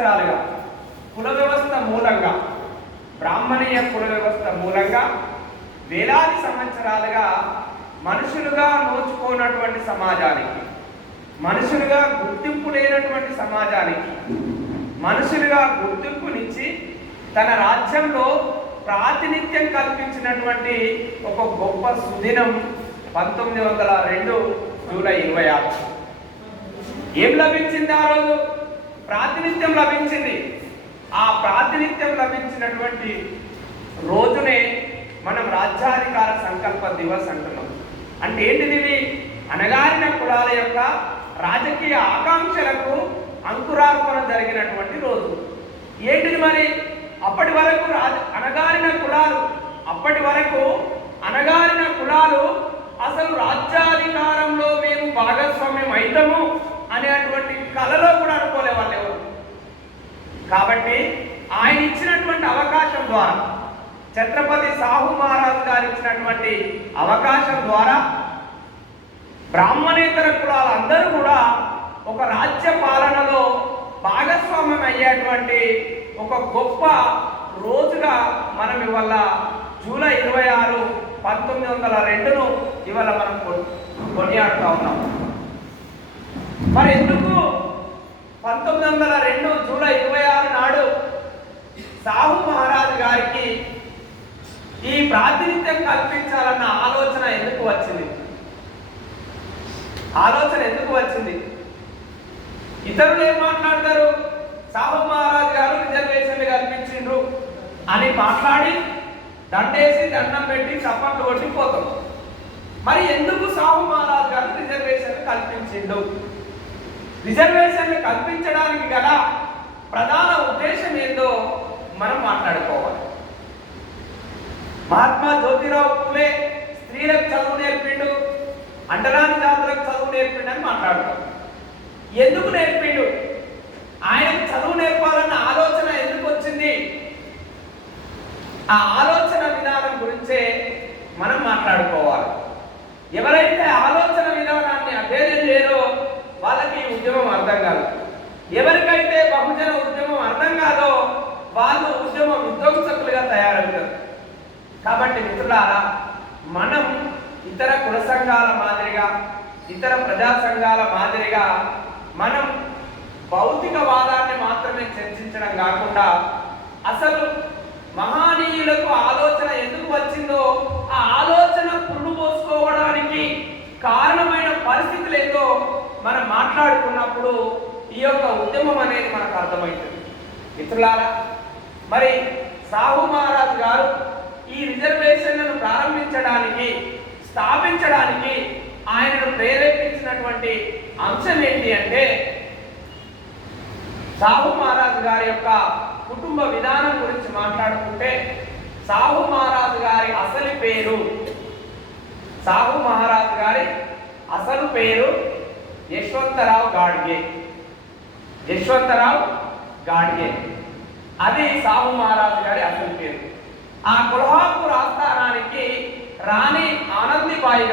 సంవత్సరాలుగా కుల వ్యవస్థ మూలంగా, బ్రాహ్మణీయ కుల వ్యవస్థ మూలంగా వేలాది సంవత్సరాలుగా మనుషులుగా నోచుకోనటువంటి సమాజానికి, మనుషులుగా గుర్తింపు లేనటువంటి సమాజానికి మనుషులుగా గుర్తింపునిచ్చి తన రాజ్యంలో ప్రాతినిధ్యం కల్పించినటువంటి ఒక గొప్ప సుదినం 1902 జూలై 26. ఏం లభించింది? ఆ రోజు ప్రాతినిధ్యం లభించింది. ఆ ప్రాతినిధ్యం లభించినటువంటి రోజునే మనం రాజ్యాధికార సంకల్ప దివస్ అంటున్నాం. అంటే ఏంటిది? అణగారిన కులాల యొక్క రాజకీయ ఆకాంక్షలకు అంకురార్పణ జరిగినటువంటి రోజు. ఏంటిది మరి? అప్పటి వరకు అణగారిన కులాలు అసలు రాజ్యాధికారంలో మేము భాగస్వామ్యం అవుతాము అనేటువంటి కలలో కూడా అనుకోలే వాళ్ళు ఎవరు. కాబట్టి ఆయన ఇచ్చినటువంటి అవకాశం ద్వారా, ఛత్రపతి సాహు మహారాజు గారు ఇచ్చినటువంటి అవకాశం ద్వారా బ్రాహ్మణేతర కులాలందరూ కూడా ఒక రాజ్య పాలనలో భాగస్వామ్యం అయ్యేటువంటి ఒక గొప్ప రోజుగా మనం ఇవాళ జూలై 26, 1902ను ఇవాళ మనం కొనియాడుతూ ఉన్నాం. మరి ఎందుకు 1902 జూలై 26 నాడు సాహు మహారాజు గారికి ఈ ప్రాతినిధ్యం కల్పించాలన్న ఆలోచన ఎందుకు వచ్చింది? ఇతరులు ఏం మాట్లాడతారు? సాహు మహారాజు గారు రిజర్వేషన్లు కల్పించిండ్రు అని మాట్లాడి దండేసి దండం పెట్టి చప్పట్లు కొట్టిపోతాం. మరి ఎందుకు సాహు మహారాజు గారు రిజర్వేషన్లు కల్పించిండు? రిజర్వేషన్లు కల్పించడానికి గల ప్రధాన ఉద్దేశం ఏందో మనం మాట్లాడుకోవాలి. మహాత్మా జ్యోతిరావు పూలే స్త్రీలకు చదువు నేర్పిండు, అంటరాని జాతులకు చదువు నేర్పిండు అని మాట్లాడుతాం. ఎందుకు నేర్పిండు? ఆయనకు చదువు నేర్పాలన్న ఆలోచన ఎందుకు వచ్చింది? ఆ ఆలోచన విధానం గురించే మనం మాట్లాడుకోవాలి. ఎవరైతే ఆలోచన విధానాన్ని అధ్యయనం చేయరో వాళ్ళకి ఈ ఉద్యమం అర్థం కాదు. ఎవరికైతే బహుజన ఉద్యమం అర్థం కాదో వాళ్ళు ఉద్యమ విధ్వంసకులుగా తయారవుతారు. కాబట్టి మిత్రులారా, మనం ఇతర కుల సంఘాల మాదిరిగా, ఇతర ప్రజా సంఘాల మాదిరిగా మనం భౌతికవాదాన్ని మాత్రమే చర్చించడం కాకుండా అసలు మహానీయులకు ఆలోచన ఎందుకు వచ్చిందో, ఆ ఆలోచన పురుడు పోసుకోవడానికి కారణమైన పరిస్థితులు ఏందో మనం మాట్లాడుకున్నప్పుడు ఈ యొక్క ఉద్యమం అనేది మనకు అర్థమవుతుంది. మిత్రులారా, మరి సాహు మహారాజు గారు ఈ రిజర్వేషన్లను ప్రారంభించడానికి, స్థాపించడానికి ఆయనను ప్రేరేపించినటువంటి అంశం ఏంటి అంటే, సాహు మహారాజు గారి యొక్క కుటుంబ విధానం గురించి మాట్లాడుకుంటే, సాహు మహారాజు గారి అసలు పేరు యశ్వంతరావు గాడ్గే. అది సాహు మహారాజు గారి అసలు పేరు. ఆ కొల్హాపూర్ ఆస్థానానికి రాణి ఆనందిబాయి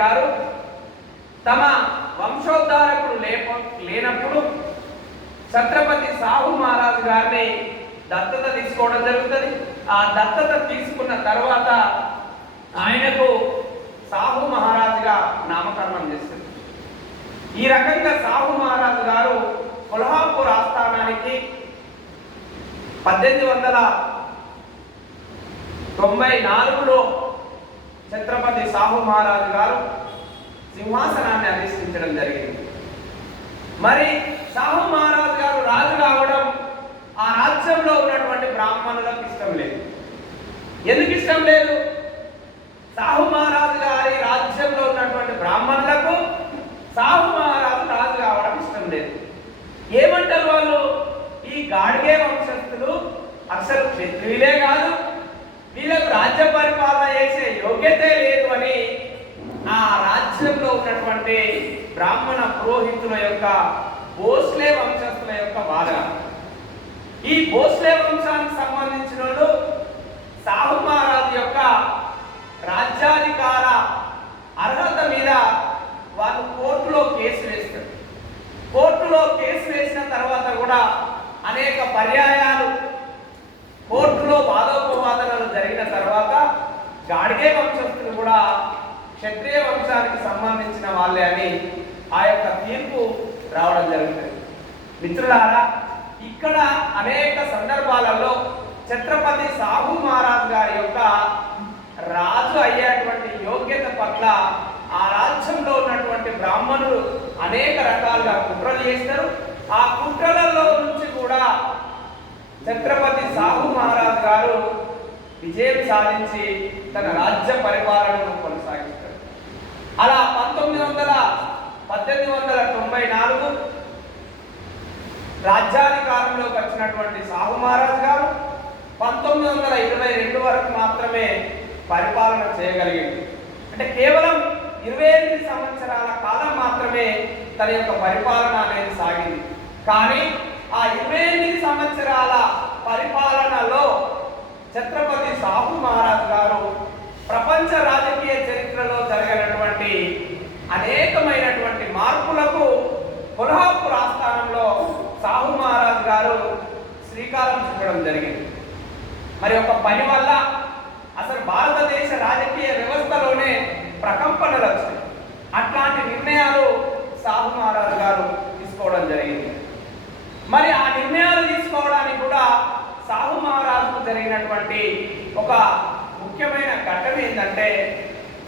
గారు తమ వంశోద్ధారకులు లేనప్పుడు ఛత్రపతి సాహు మహారాజు గారిని దత్తత తీసుకోవడం జరుగుతుంది. ఆ దత్తత తీసుకున్న తర్వాత ఆయనకు సాహు మహారాజుగా నామకరణం చేస్తుంది. ఈ రకంగా సాహు మహారాజు గారు కొల్హాపూర్ ఆస్థానానికి 1894లో ఛత్రపతి సాహు మహారాజు గారు సింహాసనాన్ని అధిష్ఠించడం జరిగింది. మరి సాహు మహారాజు గారు రాజు కావడం ఆ రాజ్యంలో ఉన్నటువంటి బ్రాహ్మణులకు ఇష్టం లేదు. ఎందుకు ఇష్టం లేదు? సాహు మహారాజు గారి రాజ్యంలో ఉన్నటువంటి బ్రాహ్మణులకు సాహు మహారాజు రాజు కావడం ఇష్టం లేదు. ఏమంటారు వాళ్ళు? ఈ గాడ్గే వంశస్థులు అసలు క్షత్రియులే కాదు, వీళ్ళకు రాజ్య పరిపాలన చేసే యోగ్యతే లేదు అని ఆ రాజ్యంలో ఉన్నటువంటి బ్రాహ్మణ పురోహితుల యొక్క భోస్లే వంశస్థుల యొక్క వాదన. ఈ భోస్లే వంశానికి సంబంధించిన వాళ్ళు సాహు మహారాజు యొక్క రాజ్యాధికార అర్హత మీద వాళ్ళు కోర్టులో కేసు వేస్తారు. కోర్టులో కూడా అనేక పర్యాయాలు కోర్టులో వాదోపవాదనలు జరిగిన తర్వాత గాడిగే వంశస్థులు కూడా క్షత్రియ వంశానికి సంబంధించిన వాళ్ళే అని ఆ యొక్క తీర్పు రావడం జరుగుతుంది. మిత్రులారా, ఇక్కడ అనేక సందర్భాలలో ఛత్రపతి సాహు మహారాజ్ గారి యొక్క రాజు అయ్యేటువంటి యోగ్యత పట్ల ఆ రాజ్యంలో ఉన్నటువంటి బ్రాహ్మణులు అనేక రకాలుగా కుట్రలు చేస్తారు. ఆ కుట్రలలో నుంచి కూడా ఛత్రపతి సాహు మహారాజ్ గారు విజయం సాధించి తన రాజ్య పరిపాలనను కొనసాగిస్తారు. అలా 1894 రాజ్యాధికారంలోకి వచ్చినటువంటి సాహు మహారాజ్ గారు 1922 వరకు మాత్రమే పరిపాలన చేయగలిగింది. అంటే కేవలం 28 సంవత్సరాల కాలం మాత్రమే తన యొక్క పరిపాలన అనేది సాగింది. కానీ ఆ 28 సంవత్సరాల పరిపాలనలో ఛత్రపతి సాహు మహారాజ్ గారు ప్రపంచ రాజకీయ చరిత్రలో జరిగినటువంటి అనేకమైనటువంటి మార్పులకు కొల్హాపూర్ ఆస్థానంలో సాహు మహారాజ్ గారు శ్రీకారం చుట్టడం జరిగింది. మరి ఒక పని వల్ల అసలు భారతదేశ రాజకీయ వ్యవస్థలోనే ప్రకంపనలు వచ్చాయి. అట్లాంటి నిర్ణయాలు సాహు మహారాజ్ గారు తీసుకోవడం జరిగింది. మరి ఆ నిర్ణయాలు తీసుకోవడానికి కూడా సాహు మహారాజుకు జరిగినటువంటి ఒక ముఖ్యమైన ఘట్టం ఏంటంటే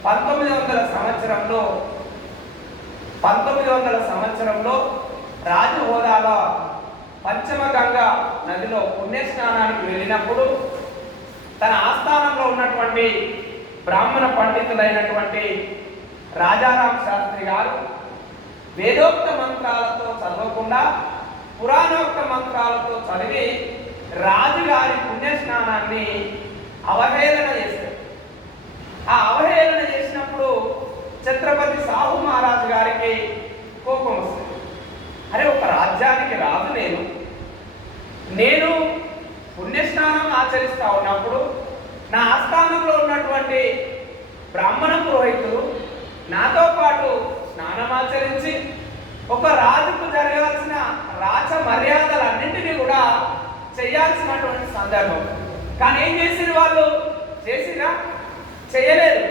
1900 సంవత్సరంలో రాజు హోదాలో పంచమ గంగా నదిలో పుణ్యస్నానానికి వెళ్ళినప్పుడు తన ఆస్థానంలో ఉన్నటువంటి బ్రాహ్మణ పండితులైనటువంటి రాజారాం శాస్త్రి గారు వేదోక్త మంత్రాలతో చదవకుండా పురాణోక్త మంత్రాలతో చదివి రాజుగారి పుణ్యస్నానాన్ని అవహేళన చేశారు. ఆ అవహేళన చేసినప్పుడు ఛత్రపతి సాహు మహారాజు గారికి కోపం వస్తుంది. అరే, ఒక రాజ్యానికి రాజు నేను పుణ్యస్నానం ఆచరిస్తా ఉన్నప్పుడు నా ఆస్థానంలో ఉన్నటువంటి బ్రాహ్మణ పురోహితులు నాతో పాటు స్నానం ఆచరించి ఒక రాజుకు జరగాల్సిన రాజ మర్యాదలన్నింటినీ కూడా చేయాల్సినటువంటి సందర్భం. కానీ ఏం చేసిన వాళ్ళు చేయలేదు.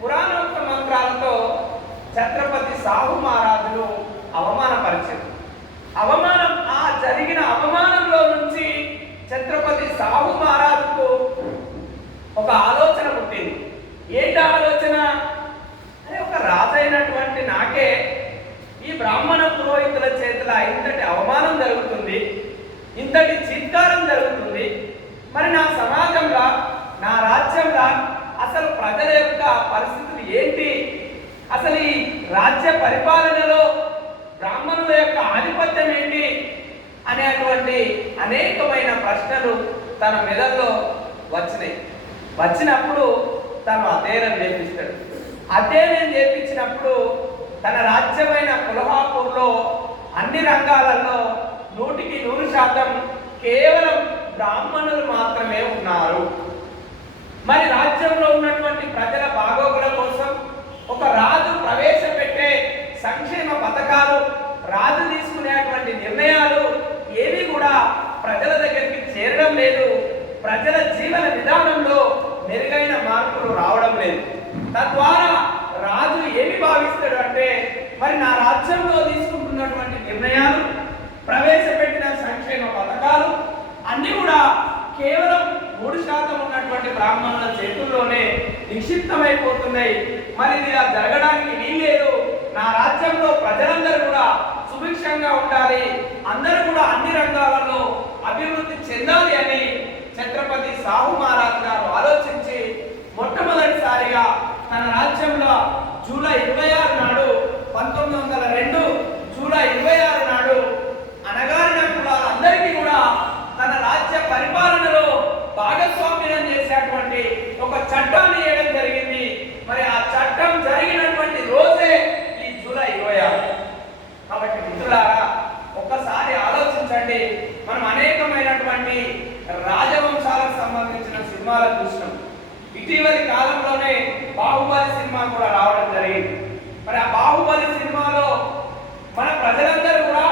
పురాణోక్త మంత్రాలతో ఛత్రపతి సాహు మహారాజును అవమానపరిచారు. ఆ జరిగిన అవమానంలో నుంచి ఛత్రపతి సాహు మహారాజుకు ఒక ఆలోచన పుట్టింది. ఏంటి ఆలోచన? అరే, ఒక రాజైనటువంటి నాకే ఈ బ్రాహ్మణ పురోహితుల చేతుల ఇంతటి అవమానం జరుగుతుంది, ఇంతటి చిత్కారం జరుగుతుంది. మరి నా సమాజంలో, నా రాజ్యంలో అసలు ప్రజల యొక్క పరిస్థితులు ఏంటి? అసలు ఈ రాజ్య పరిపాలనలో బ్రాహ్మణుల యొక్క ఆధిపత్యం ఏంటి అనేటువంటి అనేకమైన ప్రశ్నలు తన మెదడులో వచ్చినప్పుడు తను అధ్యయనం చేపిస్తాడు. అధ్యయనం చేపించినప్పుడు తన రాజ్యమైన కొల్హాపూర్లో అన్ని రంగాలలో 100% కేవలం బ్రాహ్మణులు మాత్రమే ఉన్నారు. మరి రాజ్యంలో ఉన్నటువంటి ప్రజల బాగోగుల కోసం ఒక రాజు ప్రవేశపెట్టే సంక్షేమ పథకాలు, రాజు తీసుకునేటువంటి నిర్ణయాలు ఏవి కూడా ప్రజల దగ్గరికి చేరడం లేదు. ప్రజల జీవన విధానంలో మెరుగైన మార్పులు రావడం లేదు. తద్వారా రాజు ఏమి భావిస్తాడు అంటే, మరి నా రాజ్యంలో తీసుకుంటున్నటువంటి నిర్ణయాలు, ప్రవేశపెట్టిన సంక్షేమ పథకాలు అన్ని కూడా కేవలం 3% ఉన్నటువంటి బ్రాహ్మణుల చేతుల్లోనే నిక్షిప్తమైపోతున్నాయి. మరి ఇది ఇలా జరగడానికి వీల్లేదు. నా రాజ్యంలో ప్రజలందరూ కూడా సుభిక్షంగా ఉండాలి, అందరూ కూడా అన్ని రంగాలలో అభివృద్ధి చెందాలి అని ఛత్రపతి సాహు మహారాజ్ గారు ఆలోచించి మొట్టమొదటిసారిగా తన రాజ్యంలో జూలై 26 నాడు 1902 జూలై 26 నాడు అనగారిన కులాలందరికీ కూడా తన రాజ్య పరిపాలనలో భాగస్వామ్యం చేసేటువంటి ఒక చట్టాన్ని వేయడం జరిగింది. మరి ఆ చట్టం జరిగినటువంటి రోజే ఈ జూలై 26. కాబట్టి మిత్రులారా, ఒక్కసారి ఆలోచించండి. మనం అనేకమైనటువంటి రాజవంశాలకు సంబంధించిన సినిమాలు చూసినాం. ఇటీవలి కాలంలోనే బాహుబలి సినిమా కూడా రావడం జరిగింది. మరి ఆ బాహుబలి సినిమాలో మన ప్రజలందరూ కూడా